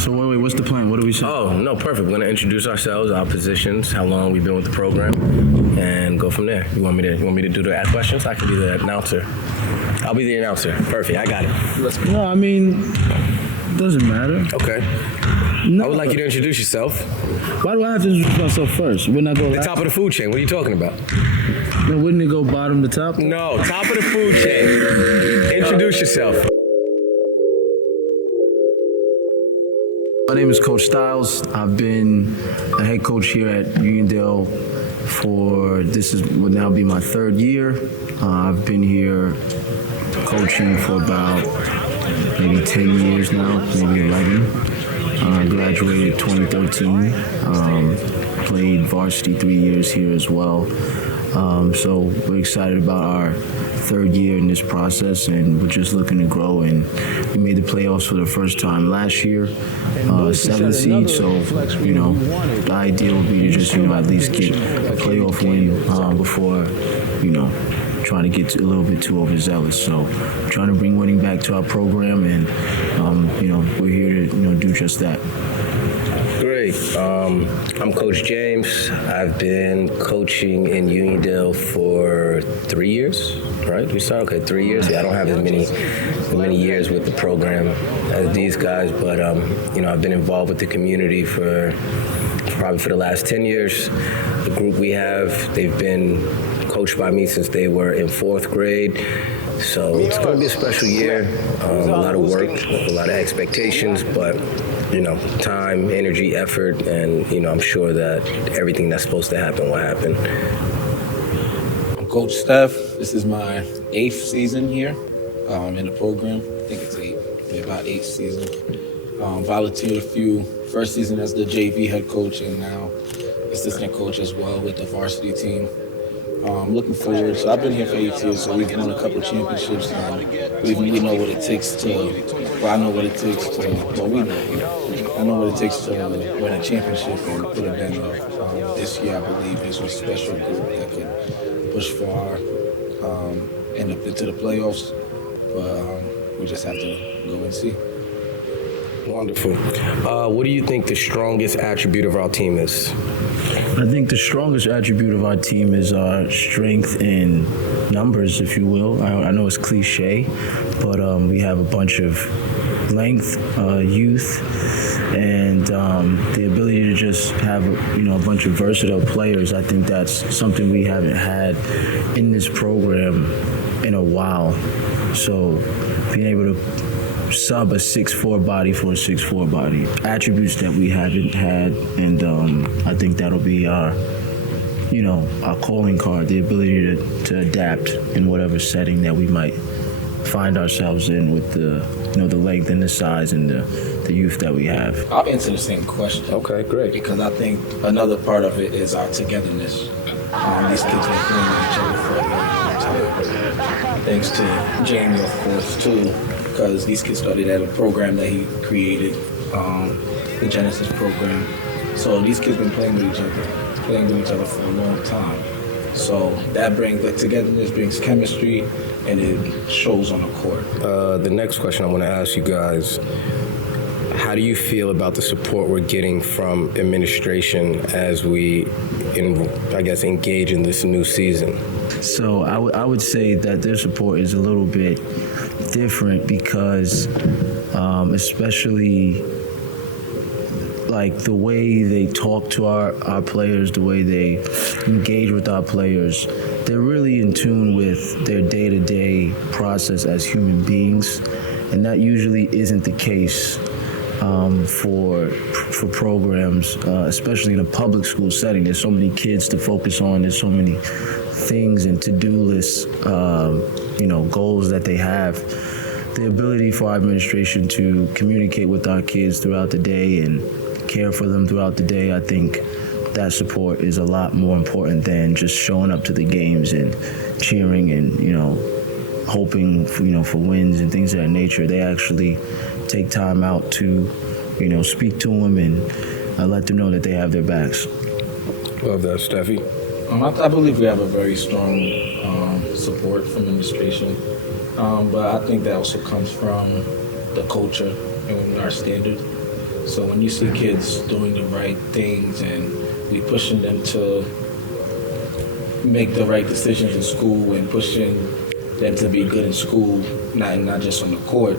So wait, what's the plan? What do we say? Oh, no, perfect. We're gonna introduce ourselves, our positions, how long we've been with the program, and go from there. You want me to do the ask questions? I can be the announcer. I'll be the announcer. Perfect. I got it. No, I mean, doesn't matter. Okay. No. I would like you to introduce yourself. Why do I have to introduce myself first? Wouldn't I go The top of the food chain. What are you talking about? Then wouldn't it go bottom to top? No, top of the food chain. Introduce yourself. My name is Coach Styles. I've been a head coach here at Uniondale will now be my third year. I've been here coaching for about maybe 10 years now, maybe 11. I graduated 2013. Played varsity 3 years here as well. So we're excited about our third year in this process, and we're just looking to grow. And we made the playoffs for the first time last year, 7th seed. So the idea would be to just at least get a playoff win before trying to get a little bit too overzealous. So trying to bring winning back to our program, and we're here to do just that. Great. I'm Coach James. I've been coaching in Uniondale for 3 years, right? We started, 3 years. Yeah, I don't have as many years with the program as these guys, but I've been involved with the community for the last 10 years. The group we have, they've been coached by me since they were in 4th grade. So it's going to be a special year, a lot of work, a lot of expectations, but time, energy, effort, and I'm sure that everything that's supposed to happen will happen. I'm Coach Steph. This is my 8th season here in the program. I think it's 8, about 8th season. Volunteered a few, first season as the JV head coach, and now assistant coach as well with the varsity team. Looking forward. So I've been here for 8 years, so we've won a couple championships, and we know what it takes to. Well, I know what it takes to. Well, we know. I know what it takes to win a championship and put a banner up. This year, I believe, is a special group that could push far, end up into the playoffs. But we just have to go and see. Wonderful. What do you think the strongest attribute of our team is? I think the strongest attribute of our team is our strength in numbers, if you will. I know it's cliche, but we have a bunch of length, youth, and the ability to just have a bunch of versatile players. I think that's something we haven't had in this program in a while. So being able to sub a 6'4" body for a 6'4" body, attributes that we haven't had, and I think that'll be our calling card, the ability to adapt in whatever setting that we might find ourselves in with the the length and the size and the youth that we have. I'll answer the same question. Okay, great. Because I think another part of it is our togetherness. These kids have been playing with each other for a long time. Thanks to Jamie, of course, too, because these kids started at a program that he created, the Genesis program. So these kids been playing with each other for a long time. So that brings togetherness, brings chemistry, and it shows on the court. The next question I want to ask you guys: how do you feel about the support we're getting from administration as we, engage in this new season? So I would say that their support is a little bit different because, especially like the way they talk to our players, the way they engage with our players, they're really in tune with their day-to-day process as human beings, and that usually isn't the case for programs, especially in a public school setting. There's so many kids to focus on. There's so many things and to-do lists, goals that they have. The ability for our administration to communicate with our kids throughout the day and care for them throughout the day, I think that support is a lot more important than just showing up to the games and cheering and, hoping, for wins and things of that nature. They actually take time out to, speak to them and let them know that they have their backs. Love that, Steffi. I believe we have a very strong support from administration, but I think that also comes from the culture and our standard. So when you see kids doing the right things and we pushing them to make the right decisions in school and pushing them to be good in school, not just on the court,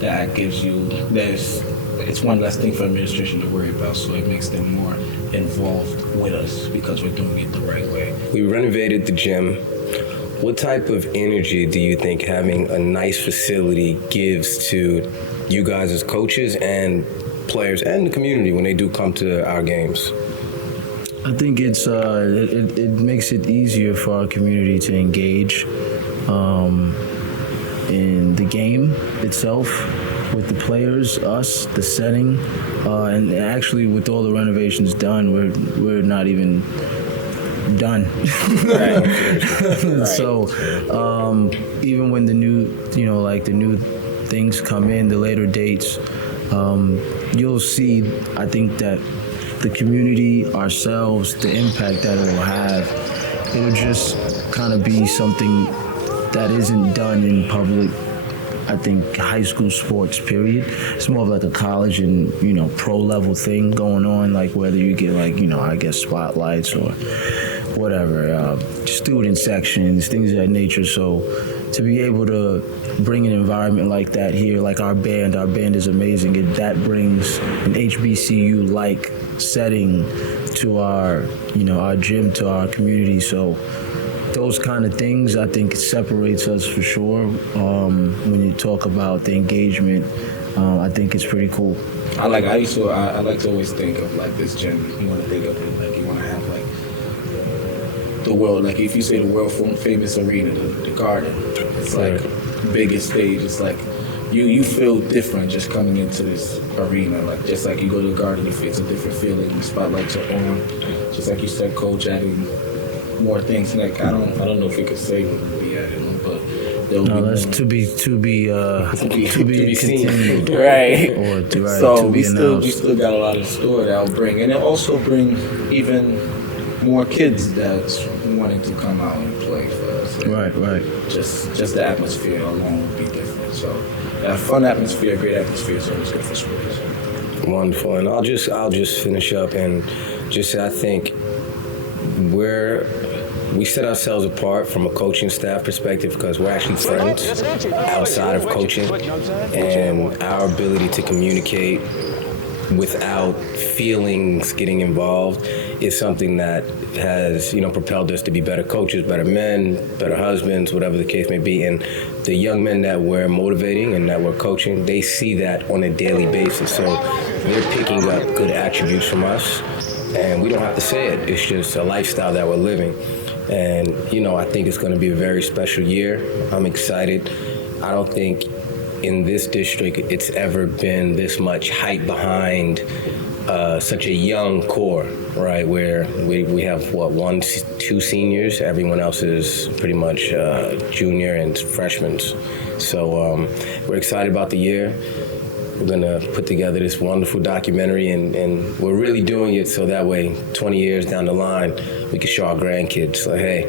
that gives you it's one less thing for administration to worry about. So it makes them more involved with us because we're doing it the right way. We renovated the gym. What type of energy do you think having a nice facility gives to you guys as coaches and players and the community when they do come to our games? I think it makes it easier for our community to engage in the game itself, with the players, us, the setting, and actually with all the renovations done, we're not even done. Right. So even when the new, the new things come in, the later dates, you'll see, I think that the community, ourselves, the impact that it will have, it'll just kind of be something that isn't done in public, I think, high school sports, period. It's more of like a college and, pro level thing going on, like whether you get I guess spotlights or whatever, student sections, things of that nature. So to be able to bring an environment like that here, like our band is amazing. That brings an HBCU-like setting to our gym, to our community. So those kind of things, I think, separates us for sure. When you talk about the engagement, I think it's pretty cool. I like to always think of like this gym. You want to think of it like you want to have like the world. Like if you say the world famous arena, the Garden, it's like biggest stage. It's like you feel different just coming into this arena. Like just like you go to the Garden, it's a different feeling. The spotlights are on. Just like you said, Coach, adding more things. Like I don't know if we could say what would be added, but there'll be that's more. to be seen. continued. Right. Right. So to we be announced. still got a lot of store that will bring, and it'll also bring even more kids that's wanting to come out and play for us. And Right. Just the atmosphere alone will be different. So a fun atmosphere, great atmosphere is always good for sports. Wonderful. And I'll just finish up and just say I think we set ourselves apart from a coaching staff perspective because we're actually friends outside of coaching, and our ability to communicate without feelings getting involved is something that has propelled us to be better coaches, better men, better husbands, whatever the case may be. And the young men that we're motivating and that we're coaching, they see that on a daily basis. So they're picking up good attributes from us, and we don't have to say it. It's just a lifestyle that we're living. And, I think it's going to be a very special year. I'm excited. I don't think in this district it's ever been this much hype behind such a young core, right? Where we have, 2 seniors. Everyone else is pretty much junior and freshmen. So we're excited about the year. We're going to put together this wonderful documentary, and we're really doing it so that way 20 years down the line, we can show our grandkids, like, hey,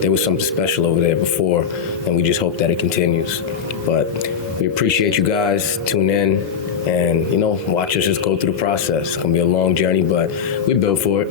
there was something special over there before, and we just hope that it continues. But we appreciate you guys. Tune in and, watch us just go through the process. It's going to be a long journey, but we're built for it.